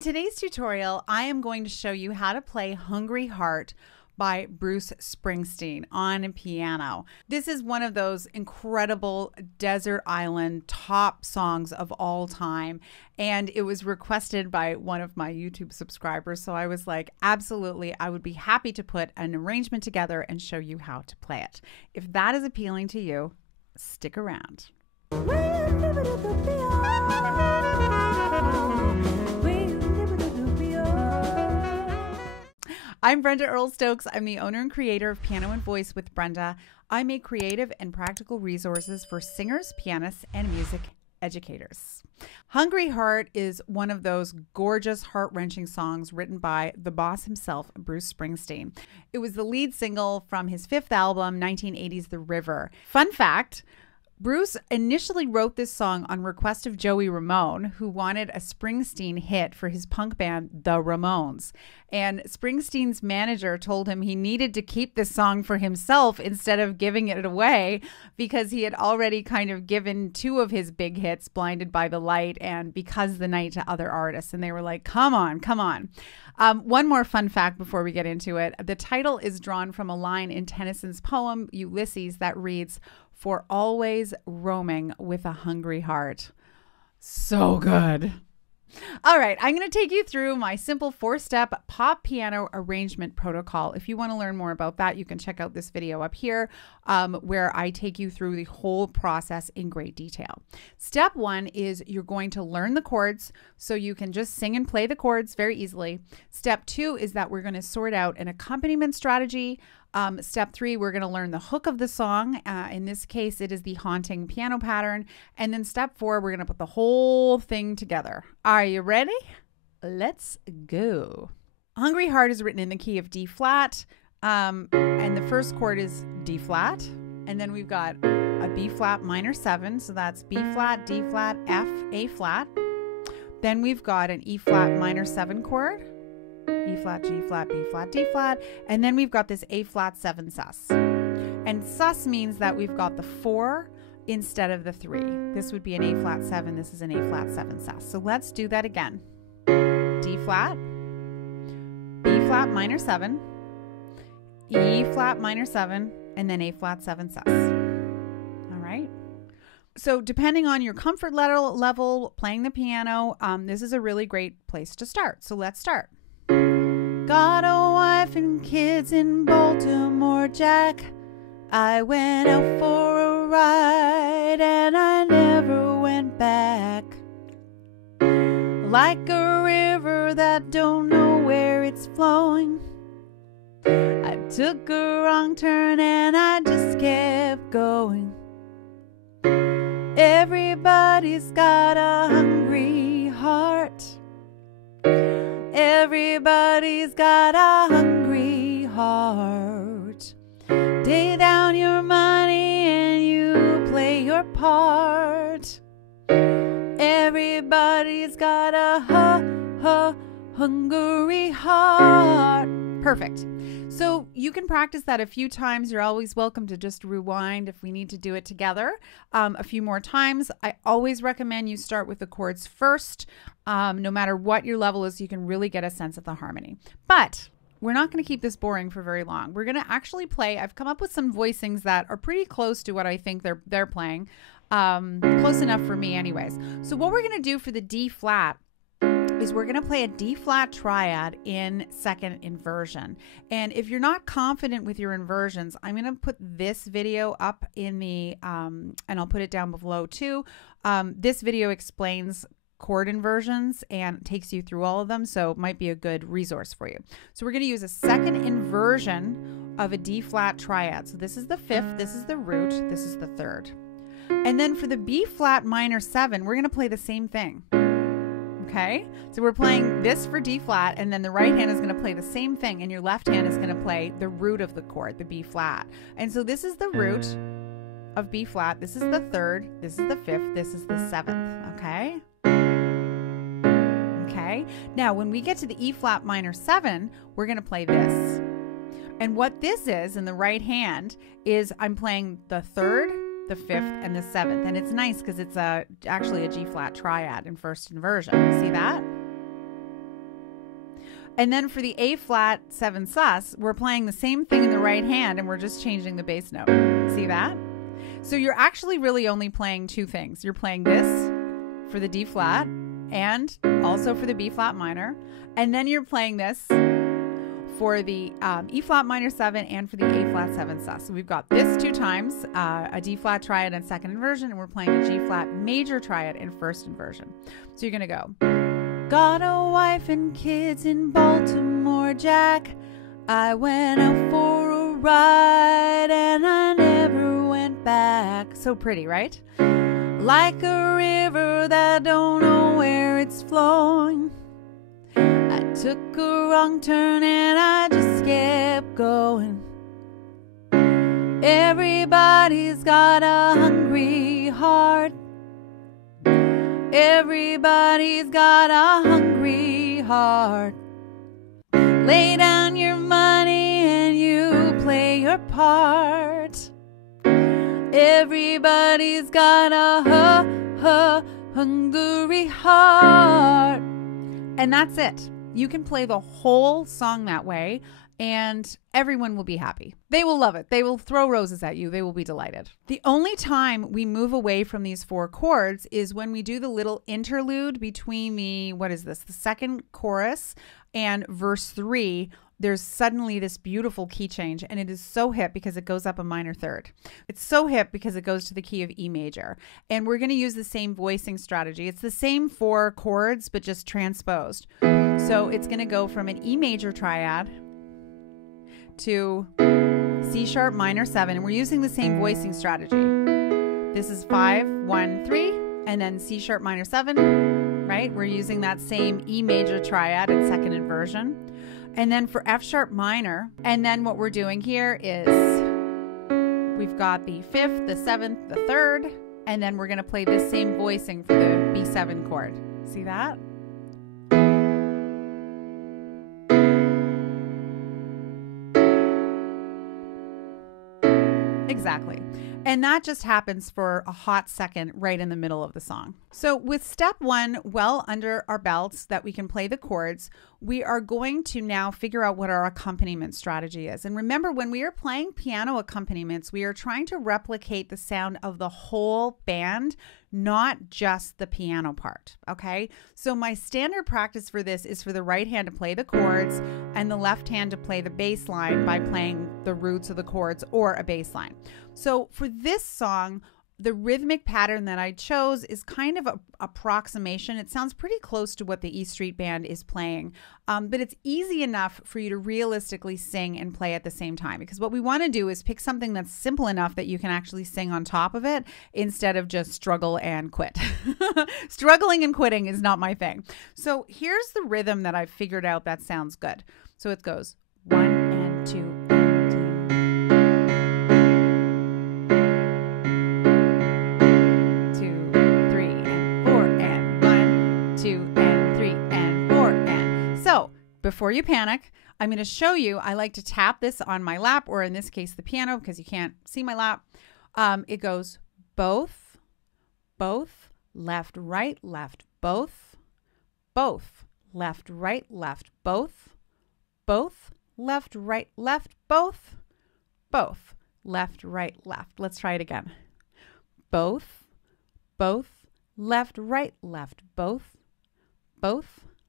Today's tutorial, I am going to show you how to play Hungry Heart by Bruce Springsteen on a piano. This is one of those incredible desert island top songs of all time, and it was requested by one of my YouTube subscribers, so I was like, absolutely, I would be happy to put an arrangement together and show you how to play it. If that is appealing to you, stick around. I'm Brenda Earl-Stokes. I'm the owner and creator of Piano and Voice with Brenda. I make creative and practical resources for singers, pianists, and music educators. Hungry Heart is one of those gorgeous, heart-wrenching songs written by the boss himself, Bruce Springsteen. It was the lead single from his fifth album, 1980's The River. Fun fact, Bruce initially wrote this song on request of Joey Ramone, who wanted a Springsteen hit for his punk band, The Ramones. And Springsteen's manager told him he needed to keep this song for himself instead of giving it away because he had already kind of given two of his big hits, Blinded by the Light and Because the Night, to other artists. And they were like, come on, come on. One more fun fact before we get into it. The title is drawn from a line in Tennyson's poem, Ulysses, that reads, "For always roaming with a hungry heart." So good. All right, I'm going to take you through my simple 4-step pop piano arrangement protocol. If you want to learn more about that, you can check out this video up here where I take you through the whole process in great detail. Step 1 is you're going to learn the chords so you can just sing and play the chords very easily. Step 2 is that we're going to sort out an accompaniment strategy. Step 3, we're going to learn the hook of the song. In this case, it is the haunting piano pattern. And then step 4, we're going to put the whole thing together. Are you ready? Let's go. Hungry Heart is written in the key of D flat. And the first chord is D flat. And then we've got a B flat minor 7. So that's B flat, D flat, F, A flat. Then we've got an E flat minor 7 chord. E flat, G flat, B flat, D flat, and then we've got this A flat 7 sus. And sus means that we've got the 4 instead of the 3. This would be an A flat 7. This is an A flat 7 sus. So let's do that again. D flat, B flat minor 7, E flat minor 7, and then A flat 7 sus. All right. So depending on your comfort level playing the piano, this is a really great place to start. So let's start. Got a wife and kids in Baltimore, Jack. I went out for a ride and I never went back. Like a river that don't know where it's flowing, I took a wrong turn and I just kept going. Everybody's got a hungry heart. Everybody's got a hungry heart. Lay down your money and you play your part. Everybody's got a hungry heart. Perfect. So you can practice that a few times. You're always welcome to just rewind if we need to do it together a few more times. I always recommend you start with the chords first. No matter what your level is, you can really get a sense of the harmony. But we're not going to keep this boring for very long. We're going to actually play. I've come up with some voicings that are pretty close to what I think they're playing. Close enough for me anyways. So what we're going to do for the D flat is we're going to play a D flat triad in second inversion. And if you're not confident with your inversions, I'm going to put this video up in the, and I'll put it down below too. This video explains chord inversions and takes you through all of them, so it might be a good resource for you. So we're going to use a second inversion of a D flat triad. So this is the 5th, this is the root, this is the 3rd. And then for the B flat minor 7, we're going to play the same thing. Okay, so we're playing this for D flat, and then the right hand is going to play the same thing, and your left hand is going to play the root of the chord, the B flat. And so this is the root of B flat, this is the 3rd, this is the 5th, this is the 7th. Okay. Okay. Now, when we get to the E flat minor 7, we're going to play this. And what this is in the right hand is I'm playing the 3rd, the 5th, and the 7th. And it's nice because it's actually a G flat triad in first inversion. See that? And then for the A flat 7 sus, we're playing the same thing in the right hand and we're just changing the bass note. See that? So you're actually really only playing 2 things. You're playing this for the D flat and also for the B flat minor. And then you're playing this for the E flat minor 7 and for the A flat 7 sus. So we've got this 2 times, a D flat triad in second inversion, and we're playing a G flat major triad in first inversion. So you're going to go. Got a wife and kids in Baltimore, Jack. I went out for a ride and I never went back. So pretty, right? Like a river that don't know where it's flowing. I took a wrong turn and I just kept going. Everybody's got a hungry heart. Everybody's got a hungry heart. Lay down your money and you play your part. Everybody's got a hungry heart. And that's it. You can play the whole song that way and everyone will be happy. They will love it. They will throw roses at you. They will be delighted. The only time we move away from these 4 chords is when we do the little interlude between the, the second chorus and verse 3. There's suddenly this beautiful key change, and it is so hip because it goes up a minor third. It's so hip because it goes to the key of E major. And we're going to use the same voicing strategy. It's the same 4 chords, but just transposed. So it's going to go from an E major triad to C sharp minor 7, and we're using the same voicing strategy. This is 5, 1, 3, and then C sharp minor 7, right? We're using that same E major triad in second inversion. And then for F sharp minor, and then what we're doing here is we've got the 5th, the 7th, the 3rd, and then we're going to play this same voicing for the B7 chord. See that? Exactly. And that just happens for a hot second right in the middle of the song. So with step 1 well under our belts that we can play the chords, we are going to now figure out what our accompaniment strategy is. And remember, when we are playing piano accompaniments, we are trying to replicate the sound of the whole band, not just the piano part, okay? So my standard practice for this is for the right hand to play the chords and the left hand to play the bass line by playing the roots of the chords or a bass line. So for this song, the rhythmic pattern that I chose is kind of an approximation. It sounds pretty close to what the E Street Band is playing, but it's easy enough for you to realistically sing and play at the same time, because what we want to do is pick something that's simple enough that you can actually sing on top of it instead of just struggle and quit. Struggling and quitting is not my thing. So here's the rhythm that I've figured out that sounds good. So it goes 1 and 2. Before you panic, I'm going to show you, I like to tap this on my lap, or in this case, the piano, because you can't see my lap. It goes both, left, right, left, both, left, right, left, both, left, right, left, both, left, right, left. Let's try it again. Both, left, right, left, both,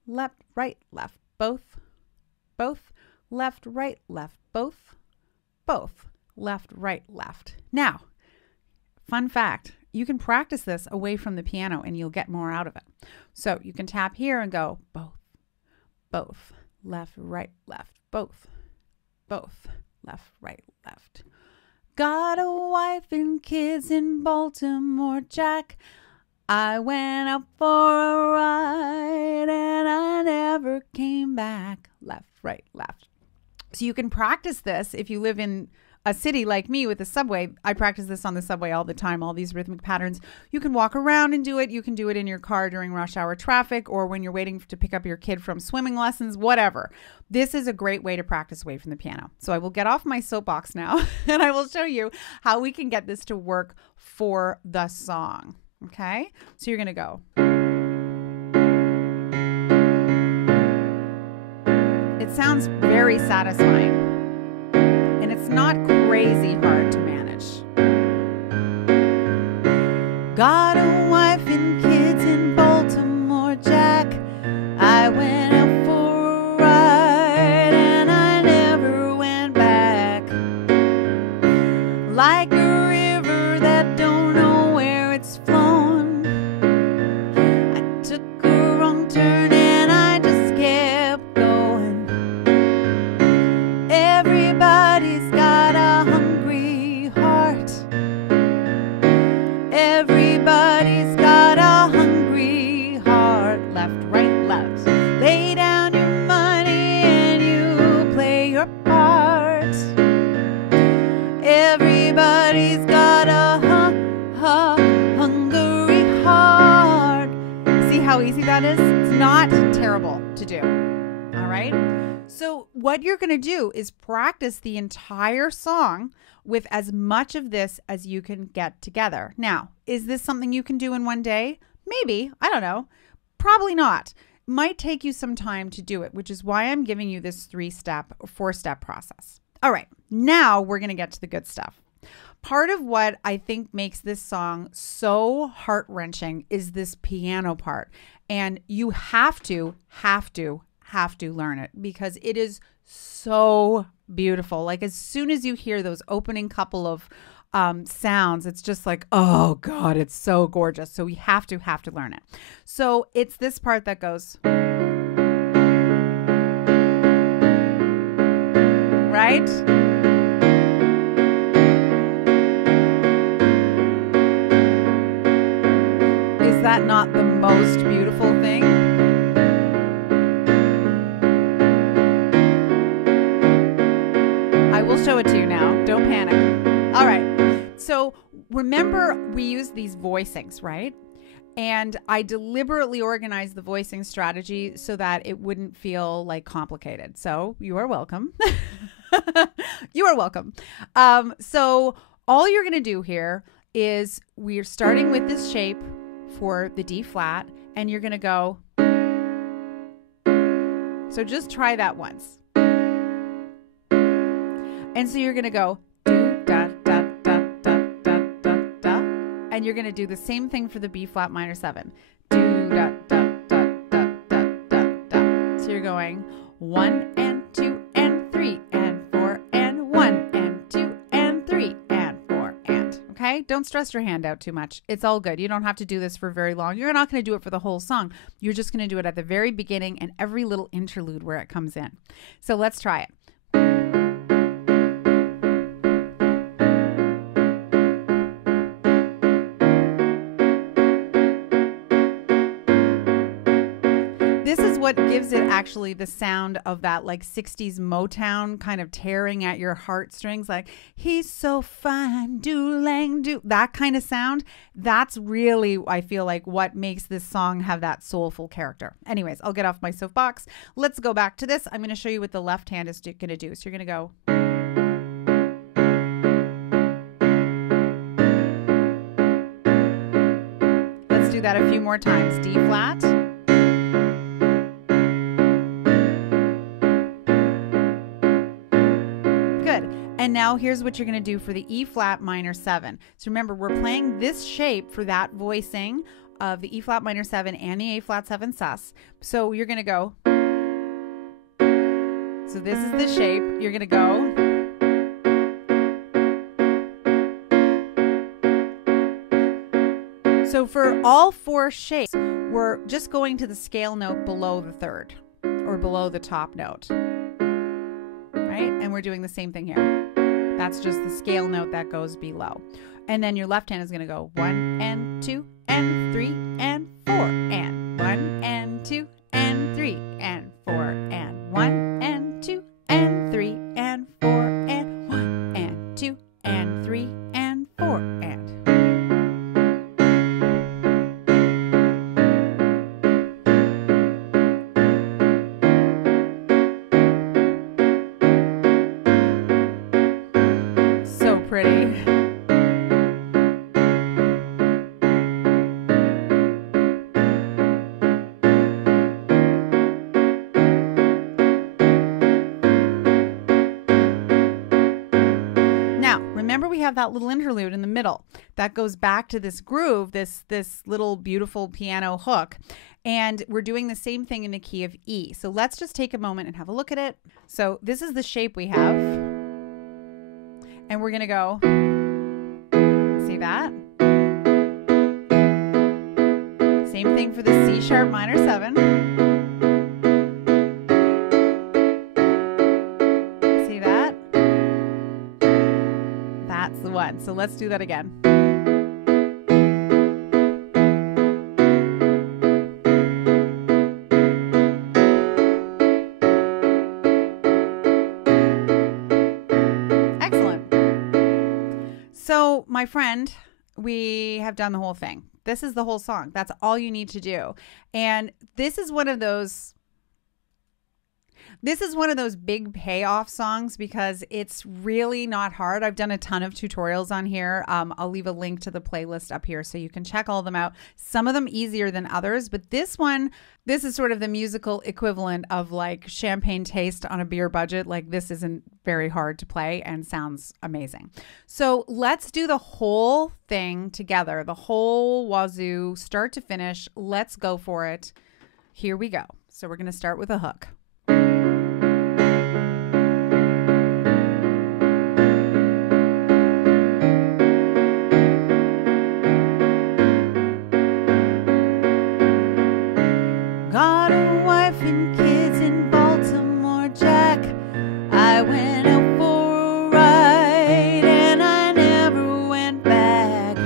left, right, left, both, left, right, left, both, left, right, left. Now, fun fact, you can practice this away from the piano and you'll get more out of it. So you can tap here and go both, left, right, left, both, left, right, left. Got a wife and kids in Baltimore, Jack. I went out for a ride and I never came back. Left, right, left. So you can practice this if you live in a city like me with a subway. I practice this on the subway all the time, all these rhythmic patterns. You can walk around and do it. You can do it in your car during rush hour traffic or when you're waiting to pick up your kid from swimming lessons, whatever. This is a great way to practice away from the piano. So I will get off my soapbox now and I will show you how we can get this to work for the song. Okay, so you're going to go. it sounds very satisfying. And it's not crazy hard to manage. Got a wife and kids in Baltimore, Jack. I went out for a ride and I never went back. Like a river that don't know where it's flown. I took a wrong turn and I just kept going. Everybody's got a hungry heart. Everybody's got a hungry heart. Left, right, left. Lay down your money and you play your part. Everybody's got a hungry heart. See how easy that is? It's not terrible to do. All right? So what you're going to do is practice the entire song with as much of this as you can get together. Now, is this something you can do in one day? Maybe. I don't know. Probably not. Might take you some time to do it, which is why I'm giving you this 3-step or 4-step process. All right. Now we're going to get to the good stuff. Part of what I think makes this song so heart-wrenching is this piano part. And you have to learn it because it is so beautiful. Like as soon as you hear those opening couple of sounds, it's just like, oh God, it's so gorgeous. So we have to learn it. So it's this part that goes, right? Is that not the most beautiful thing? I will show it to you now. Don't panic. All right. So remember we used these voicings, right? And I deliberately organized the voicing strategy so that it wouldn't feel like complicated. So you are welcome. You are welcome. So all you're going to do here is we're starting with this shape for the D flat, and you're going to go. So just try that once. And so you're going to go do da da da da da da da, and you're going to do the same thing for the B flat minor 7. Do da da da da da da da. So you're going 1 and 2 and 3 and 4 and 1 and 2 and 3 and 4 and. Okay? Don't stress your hand out too much. It's all good. You don't have to do this for very long. You're not going to do it for the whole song. You're just going to do it at the very beginning and every little interlude where it comes in. So let's try it. This is what gives it actually the sound of that like 60s Motown kind of tearing at your heartstrings, like he's so fine, do-lang, do, that kind of sound. That's really, I feel like, what makes this song have that soulful character. Anyways, I'll get off my soapbox. Let's go back to this. I'm going to show you what the left hand is going to do. So you're going to go. Let's do that a few more times. D flat. And now here's what you're going to do for the E flat minor 7. So remember, we're playing this shape for that voicing of the E flat minor 7 and the A flat 7 sus. So you're going to go. So this is the shape. You're going to go. So for all 4 shapes, we're just going to the scale note below the 3rd or below the top note. Right? And we're doing the same thing here. That's just the scale note that goes below. And then your left hand is going to go 1 and 2 and 3 and 4 and 1 and 2 and 3 and 4 and 1 and 2 and 3 and 4 and 1 and 2 and 3 and 4 and. Pretty. we have that little interlude in the middle that goes back to this groove, this little beautiful piano hook. And we're doing the same thing in the key of E. So let's just take a moment and have a look at it. So this is the shape we have. And we're going to go, see that? Same thing for the C sharp minor 7. See that? That's the one. So let's do that again. So, my friend, we have done the whole thing. This is the whole song. That's all you need to do. And this is one of those big payoff songs because it's really not hard. I've done a ton of tutorials on here. I'll leave a link to the playlist up here so you can check all of them out. Some of them easier than others, but this is sort of the musical equivalent of like champagne taste on a beer budget. Like this isn't very hard to play and sounds amazing. So let's do the whole thing together, the whole wazoo, start to finish. Let's go for it. Here we go. So we're going to start with a hook. Got a wife and kids in Baltimore, Jack. I went out for a ride and I never went back.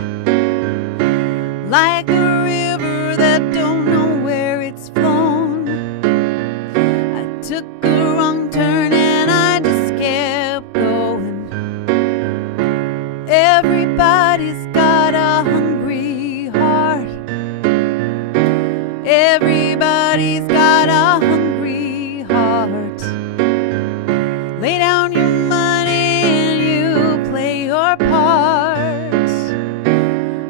Like a river that don't know where it's flown. I took a wrong turn and I just kept going. Everybody's got a hungry heart. Everybody's got a hungry heart. Lay down your money and you play your part.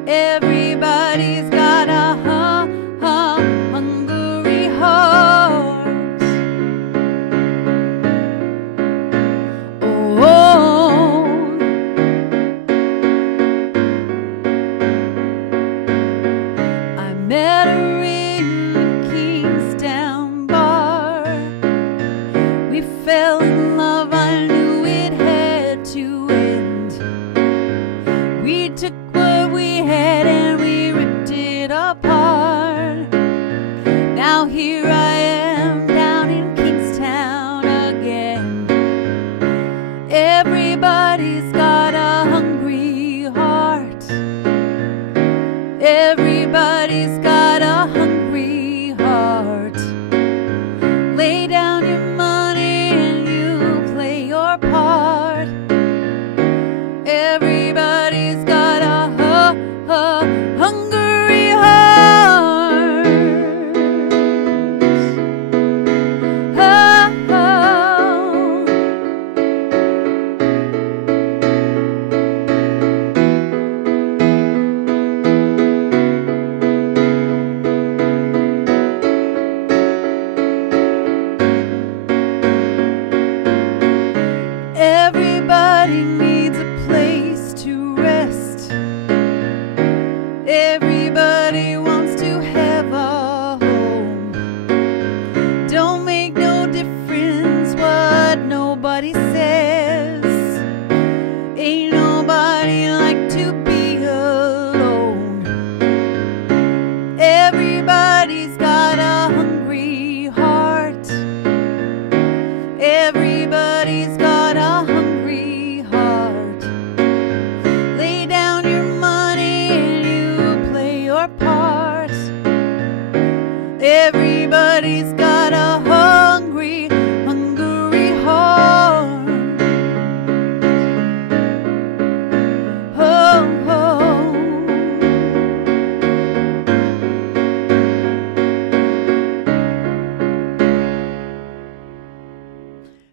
Everybody's got a hungry heart. Oh, I met her in the Kingstown bar. We fell in love, I knew it had to end. We took what we had and we ripped it apart. Now here I am down in Kingstown again. Everybody's got a hungry heart. Everybody's got a hungry heart. Lay down your money and you play your part. Everybody's got a hungry heart. Everybody needs a place to rest. Everybody wants to have a home. Don't make no difference what nobody says. Ain't nobody like to be alone. Everybody's got a hungry heart. Everybody's got a hungry heart. Lay down your money and you play your part. Everybody's got a hungry heart. Oh, oh.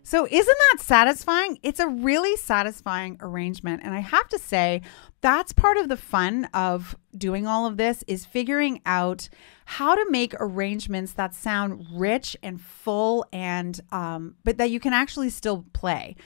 So isn't that satisfying? It's a really satisfying arrangement. And I have to say, that's part of the fun of doing all of this is figuring out how to make arrangements that sound rich and full and but that you can actually still play.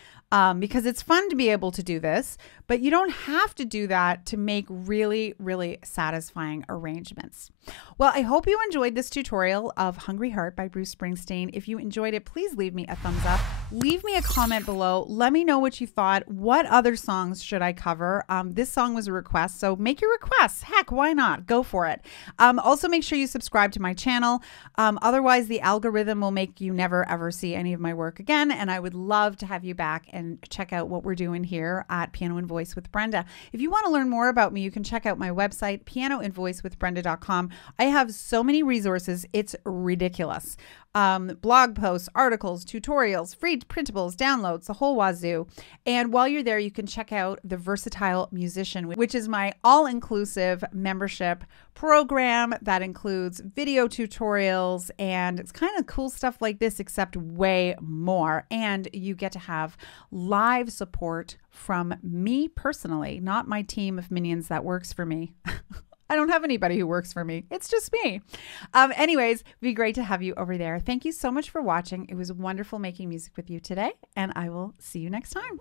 Because it's fun to be able to do this, but you don't have to do that to make really, really satisfying arrangements. Well, I hope you enjoyed this tutorial of Hungry Heart by Bruce Springsteen. If you enjoyed it, please leave me a thumbs up. Leave me a comment below. Let me know what you thought. What other songs should I cover? This song was a request, so make your requests. Heck, why not? Go for it. Also, make sure you subscribe to my channel. Otherwise, the algorithm will make you never, ever see any of my work again, and I would love to have you back and check out what we're doing here at Piano and Voice with Brenda. If you want to learn more about me, you can check out my website, pianoandvoicewithbrenda.com. I have so many resources, it's ridiculous. Blog posts, articles, tutorials, free printables, downloads, the whole wazoo. And while you're there, you can check out the Versatile Musician, which is my all-inclusive membership program that includes video tutorials, and it's kind of cool stuff like this, except way more. And you get to have live support from me personally, not my team of minions that works for me. I don't have anybody who works for me. It's just me. Anyways, it'd be great to have you over there. Thank you so much for watching. It was wonderful making music with you today, and I will see you next time.